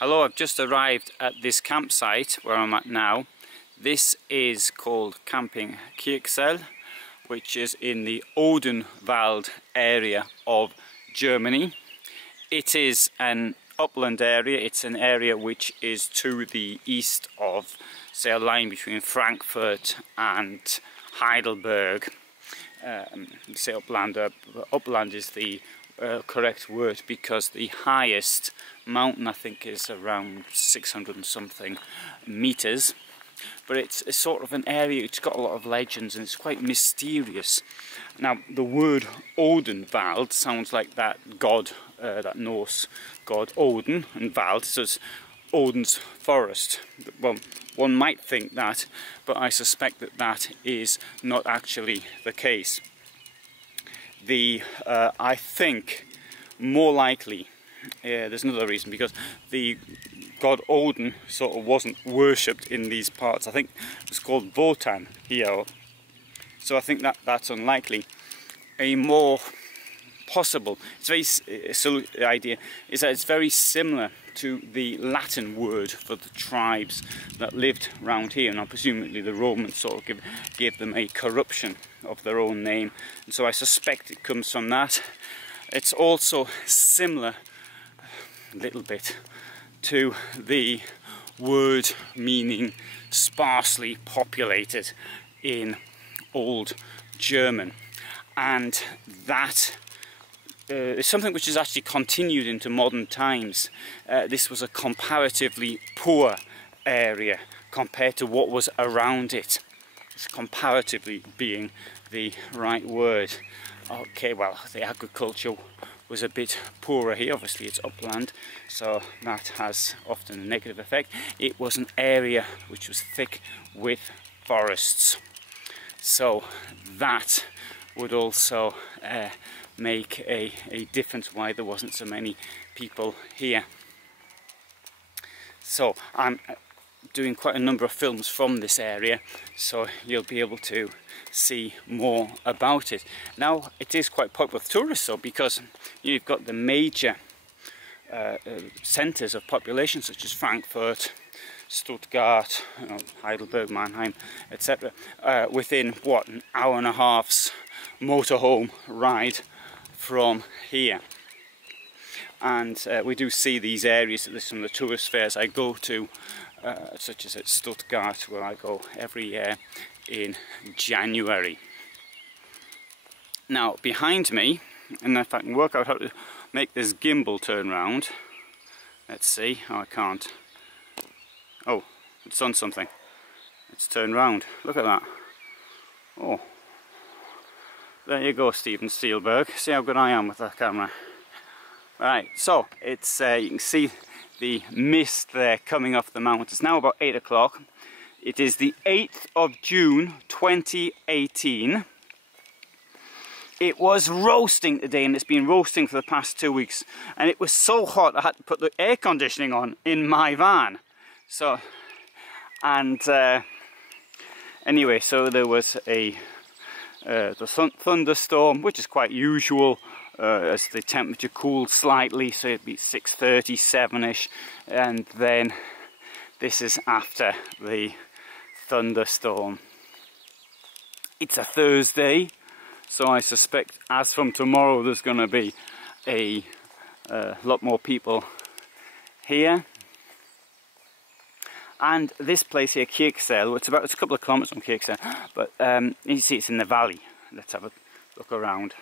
Hello, I've just arrived at this campsite where I'm at now. This is called Campingpark Kirchzell, which is in the Odenwald area of Germany. It is an upland area. It's an area which is to the east of, say, a line between Frankfurt and Heidelberg. Say upland. Upland is the correct word because the highest mountain I think is around 600 and something meters, but it's a sort of an area. It's got a lot of legends and it's quite mysterious. Now the word Odenwald sounds like that god, that Norse god Odin, and Wald, so it's Odin's forest. Well, one might think that, but I suspect that that is not actually the case. I think more likely, there's another reason, because the god Odin sort of wasn't worshipped in these parts. I think it was called Wotan here, so I think that's unlikely. A more possible, the idea is that it's very similar to the Latin word for the tribes that lived around here, and presumably the Romans sort of gave them a corruption of their own name, and so I suspect it comes from that. It's also similar a little bit to the word meaning sparsely populated in Old German, and that is something which has actually continued into modern times. This was a comparatively poor area compared to what was around it. It's comparatively being the right word. Okay, well, the agriculture was a bit poorer here. Obviously it's upland, so that has often a negative effect. It was an area which was thick with forests, so that would also make a difference why there wasn't so many people here. So I'm doing quite a number of films from this area, so you'll be able to see more about it. Now it is quite popular with tourists though, because you've got the major centres of population such as Frankfurt, Stuttgart, Heidelberg, Mannheim, etc. Within what, an hour and a half's motorhome ride from here. And we do see these areas at some of the tourist fairs I go to, such as at Stuttgart, where I go every year in January. Now behind me, and if I can work out how to make this gimbal turn round, let's see. Oh, I can't. Oh, it's done something. It's turned round. Look at that. Oh, there you go, Steven Spielberg. See how good I am with that camera. Right, so it's you can see the mist there coming off the mountain. It's now about 8 o'clock. It is the 8th of June 2018. It was roasting today, and it's been roasting for the past 2 weeks, and it was so hot I had to put the air conditioning on in my van. So, and anyway, so there was the thunderstorm, which is quite usual as the temperature cooled slightly, so it'd be 6:37ish, and then this is after the thunderstorm. It's a Thursday, so I suspect as from tomorrow there's going to be a lot more people here. And this place here, Kirchzell, it's a couple of kilometres from Kirchzell, but you see it's in the valley. Let's have a look around.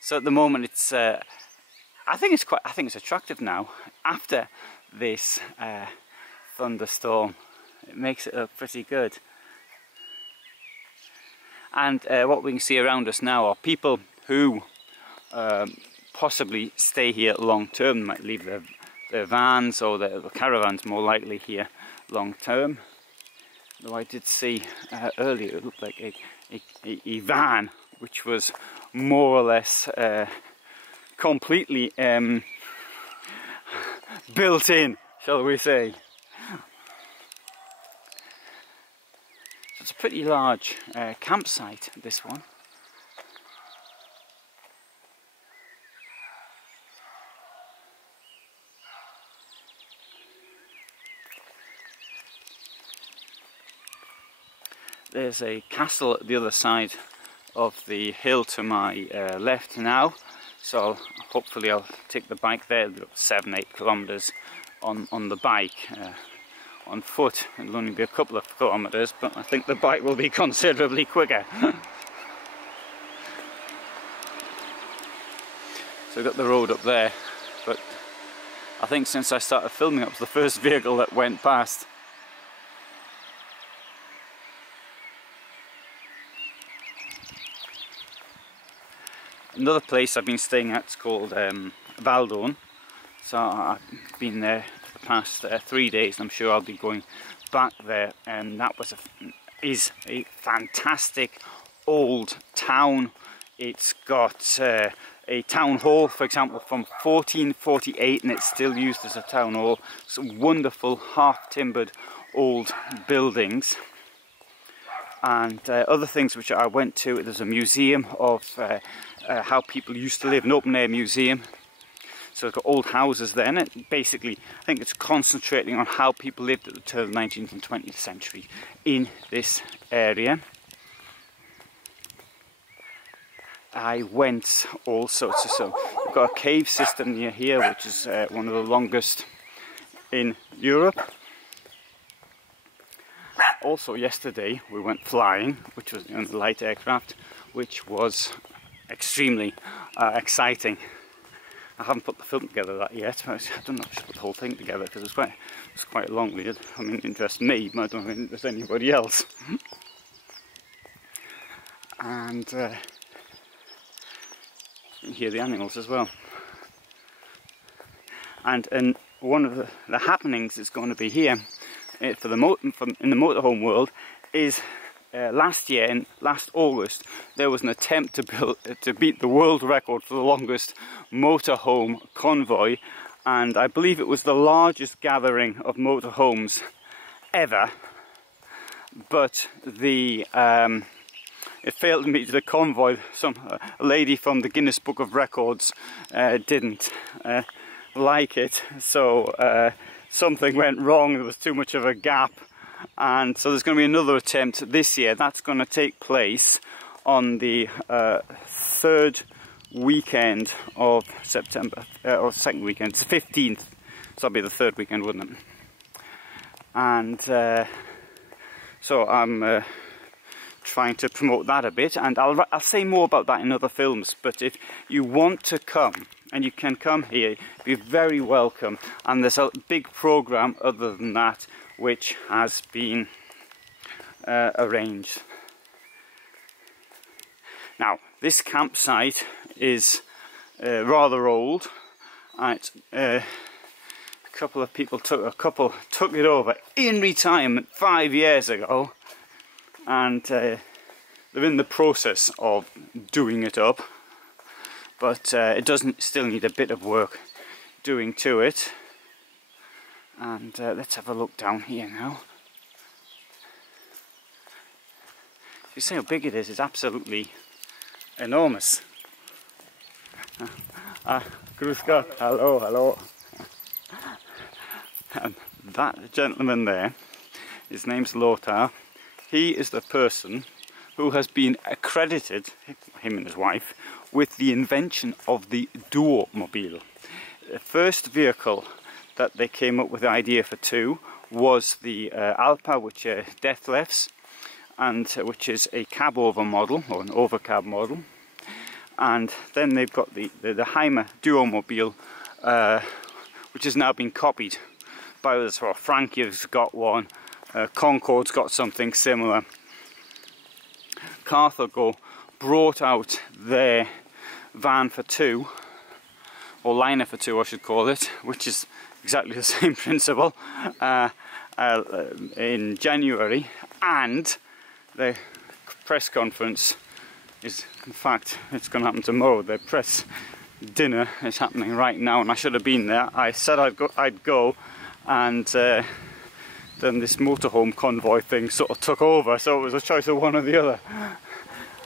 So at the moment it's, I think it's attractive now. After this thunderstorm, it makes it look pretty good. And what we can see around us now are people who possibly stay here long term. They might leave their vans or their caravans, more likely, here long term. Though I did see earlier it looked like a van which was more or less completely built in, shall we say. So it's a pretty large campsite, this one. There's a castle at the other side of the hill to my left now, so hopefully I'll take the bike there. 7-8 kilometers on the bike. On foot it'll only be a couple of kilometers, but I think the bike will be considerably quicker. So we've got the road up there, but I think since I started filming, it was the first vehicle that went past. Another place I've been staying at is called Valdon. So I've been there for the past 3 days. I'm sure I'll be going back there, and that is a fantastic old town. It's got a town hall, for example, from 1448, and it's still used as a town hall. Some wonderful half-timbered old buildings. And other things which I went to, there's a museum of how people used to live, an open-air museum. So it's got old houses there, and it basically, I think it's concentrating on how people lived at the turn of the 19th and 20th century in this area. I went also to, so we've got a cave system near here, which is one of the longest in Europe. Also yesterday we went flying, which was on a light aircraft, which was extremely exciting. I haven't put the film together that yet. I don't know if I should put the whole thing together because it's quite long. I mean, it interests me, but I don't think it interests anybody else. And you can hear the animals as well. And one of the happenings that's going to be here in the motorhome world is last August, there was an attempt to beat the world record for the longest motorhome convoy, and I believe it was the largest gathering of motorhomes ever. But it failed to meet the convoy. A lady from the Guinness Book of Records didn't like it, so something went wrong. There was too much of a gap, and so there's going to be another attempt this year. That's going to take place on the third weekend of September, or second weekend. It's the 15th, so that'll be the third weekend, wouldn't it? And so I'm trying to promote that a bit, and I'll say more about that in other films. But if you want to come, and you can come here, you're very welcome. And there's a big program other than that which has been arranged. Now, this campsite is rather old. A couple of people took it over in retirement 5 years ago, and they're in the process of doing it up. But it still need a bit of work doing to it. And let's have a look down here now. You see how big it is? It's absolutely enormous. Grüß Gott, hello, hello. And that gentleman there, his name's Lothar. He is the person who has been accredited, him and his wife, with the invention of the EuraMobil. The first vehicle that they came up with the idea for two was the Alpa, which are death lifts, and which is a cab over model, or an overcab model. And then they've got the Hymer EuraMobil, which has now been copied by others. So Frankia's got one, Concord's got something similar. Carthago brought out their van for two, or liner for two I should call it, which is exactly the same principle, in January. And the press conference is, in fact, it's going to happen tomorrow. The press dinner is happening right now, and I should have been there. I said I'd go, and then this motorhome convoy thing sort of took over, so it was a choice of one or the other.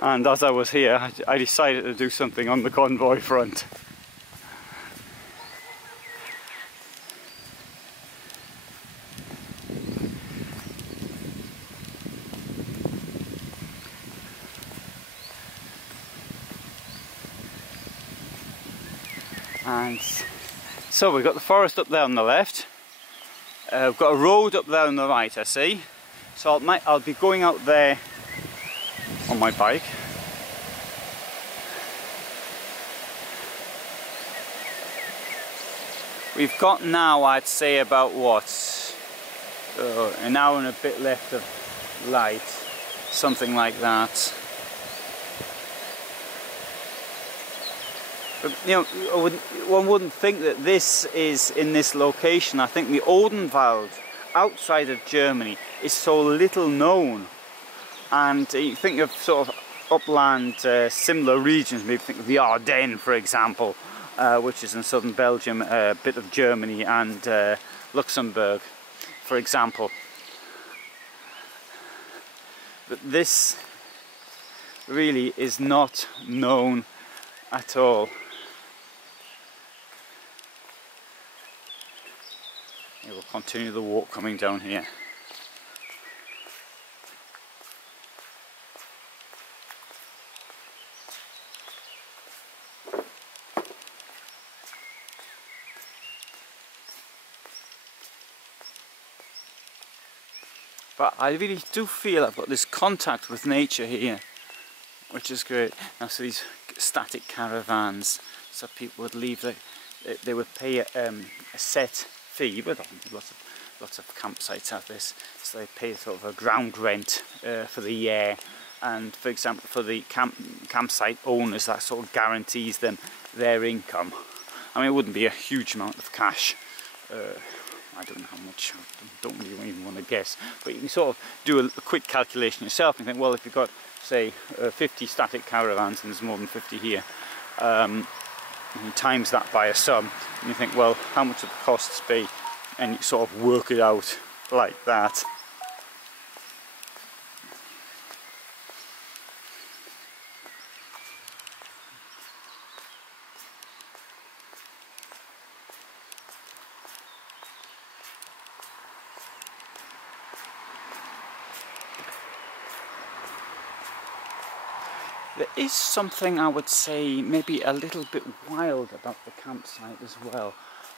And as I was here, I decided to do something on the convoy front. And so we've got the forest up there on the left. We've got a road up there on the right, I see. So I'll be going out there on my bike. We've got now, I'd say, about what, an hour and a bit left of light, something like that. But, you know, one wouldn't think that this is in this location. I think the Odenwald, outside of Germany, is so little known. And you think of sort of upland, similar regions, maybe think of the Ardennes, for example. Which is in southern Belgium, a bit of Germany and Luxembourg, for example. But this really is not known at all. We will continue the walk coming down here. But I really do feel I've got this contact with nature here, which is great. Now, so these static caravans, so people would leave, they would pay a set fee, but lots of campsites have this, so they pay sort of a ground rent for the year, and for example for the campsite owners, that sort of guarantees them their income. I mean, it wouldn't be a huge amount of cash. I don't know how much, I don't really even want to guess, but you can sort of do a quick calculation yourself and think, well, if you've got, say, 50 static caravans, and there's more than 50 here, and you times that by a sum, and you think, well, how much would the costs be? And you sort of work it out like that. There is something, I would say, maybe a little bit wild about the campsite as well,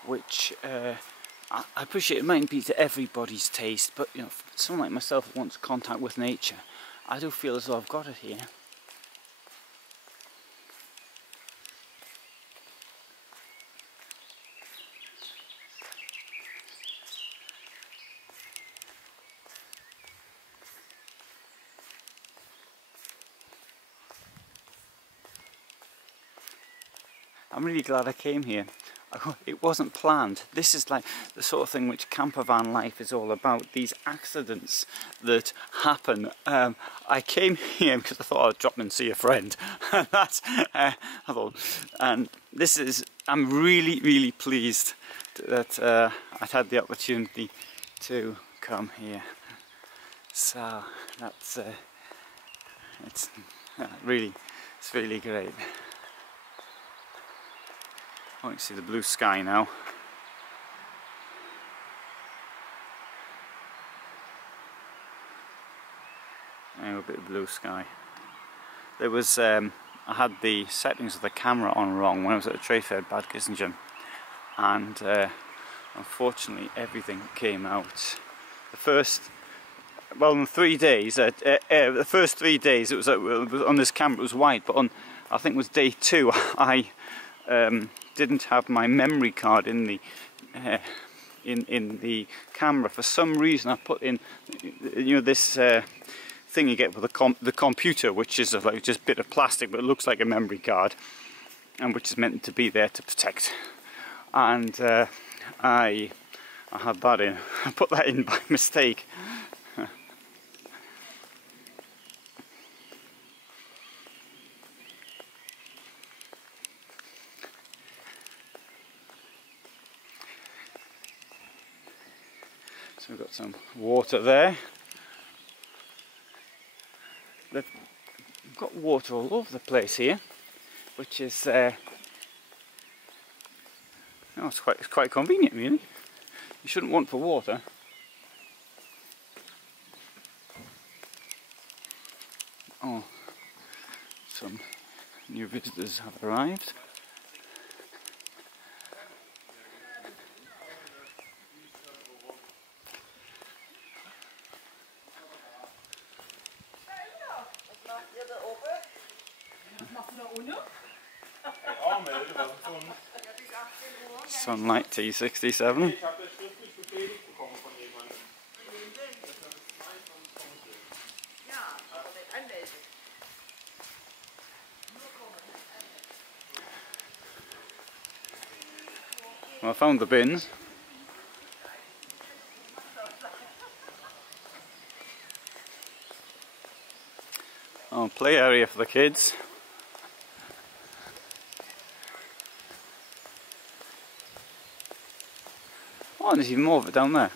which I appreciate it mightn't be to everybody's taste, but you know, someone like myself who wants contact with nature, I do feel as though I've got it here. I'm really glad I came here. It wasn't planned. This is like the sort of thing which campervan life is all about, these accidents that happen. I came here because I thought I'd drop in and see a friend. That's, I thought, and this is, I'm really pleased that I'd had the opportunity to come here. So that's, it's really great. Oh, you can see the blue sky now. And a bit of blue sky. There was, I had the settings of the camera on wrong when I was at the trade fair at Bad Kissingen, and unfortunately everything came out. The first, well, in 3 days, the first 3 days it was on this camera it was white, but on, I think it was day 2, I didn't have my memory card in the camera. For some reason I put in, you know, this thing you get with the computer, which is like just a bit of plastic but it looks like a memory card, and which is meant to be there to protect, and I had that in. I put that in by mistake. We've got some water there. We've got water all over the place here, which is oh, it's quite convenient, really. You shouldn't want for water. Oh, some new visitors have arrived. Sunlight T67. Well, I found the bins. Oh, play area for the kids. Oh, there's even more of it down there.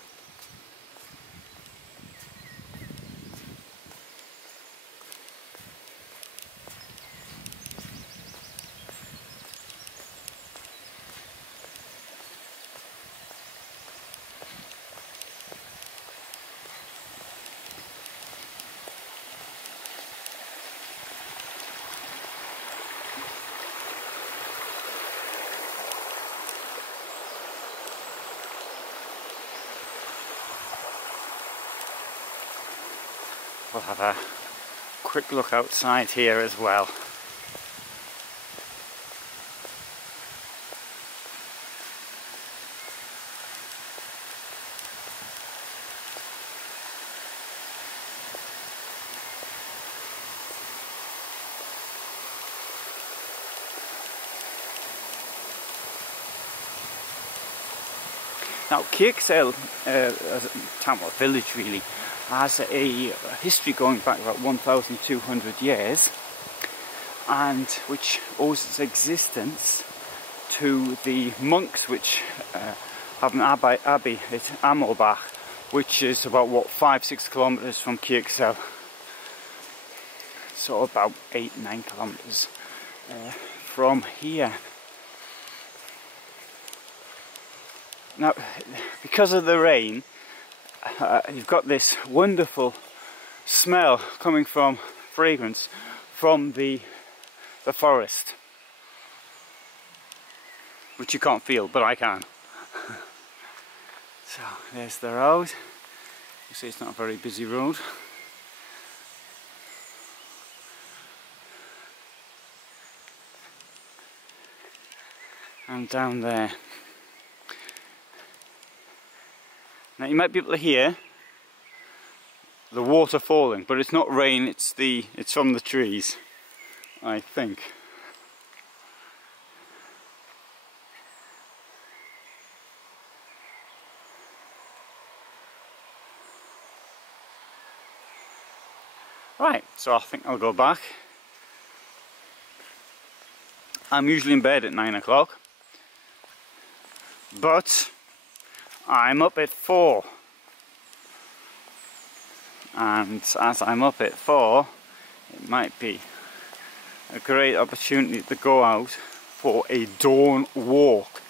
We'll have a quick look outside here as well. Now Kirchzell, as a town or village really, has a history going back about 1,200 years, and which owes its existence to the monks which have an abbey at Amorbach, which is about, what, 5-6 kilometres from Kirchzell, so about 8-9 kilometres from here. Now, because of the rain, you've got this wonderful smell coming from fragrance from the forest, which you can't feel, but I can. So there's the road. You see it's not a very busy road. And down there. Now you might be able to hear the water falling, but it's not rain, it's from the trees, I think. Right, so I think I'll go back. I'm usually in bed at 9 o'clock, but I'm up at 4, and as I'm up at 4, it might be a great opportunity to go out for a dawn walk.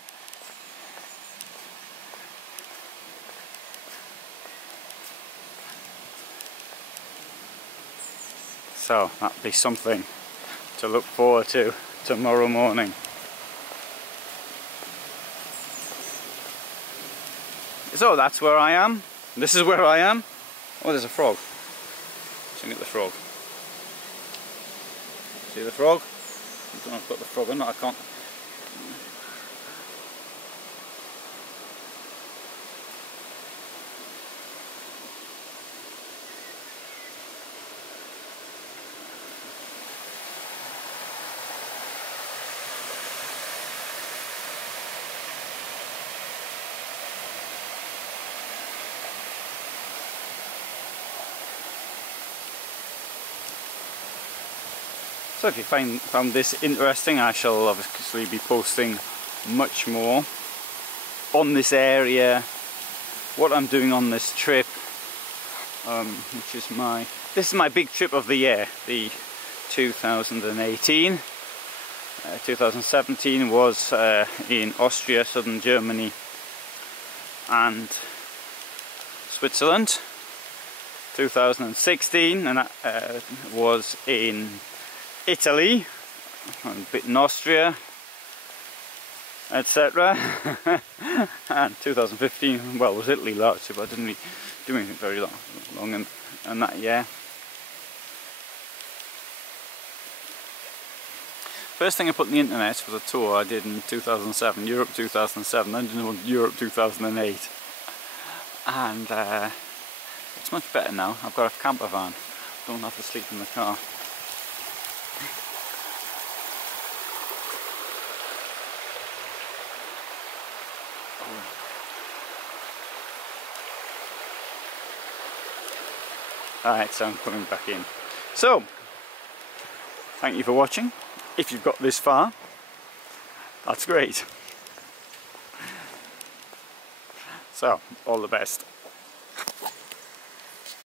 So that'll be something to look forward to tomorrow morning. So that's where I am. This is where I am. Oh, there's a frog. Looking at the frog. See the frog? I don't know if I've got the frog or not. I can't. So if you found this interesting, I shall obviously be posting much more on this area, what I'm doing on this trip, which is this is my big trip of the year, the 2018. 2017 was in Austria, southern Germany and Switzerland. 2016 and that was in Italy, a bit in Austria, etc. And 2015, well, was Italy last year, but I didn't really do anything very long in that year. First thing I put on the internet was a tour I did in 2007, Europe 2007, then did Europe 2008. And it's much better now. I've got a camper van. Don't have to sleep in the car. Alright, so I'm coming back in. So, thank you for watching. If you've got this far, that's great. So, all the best.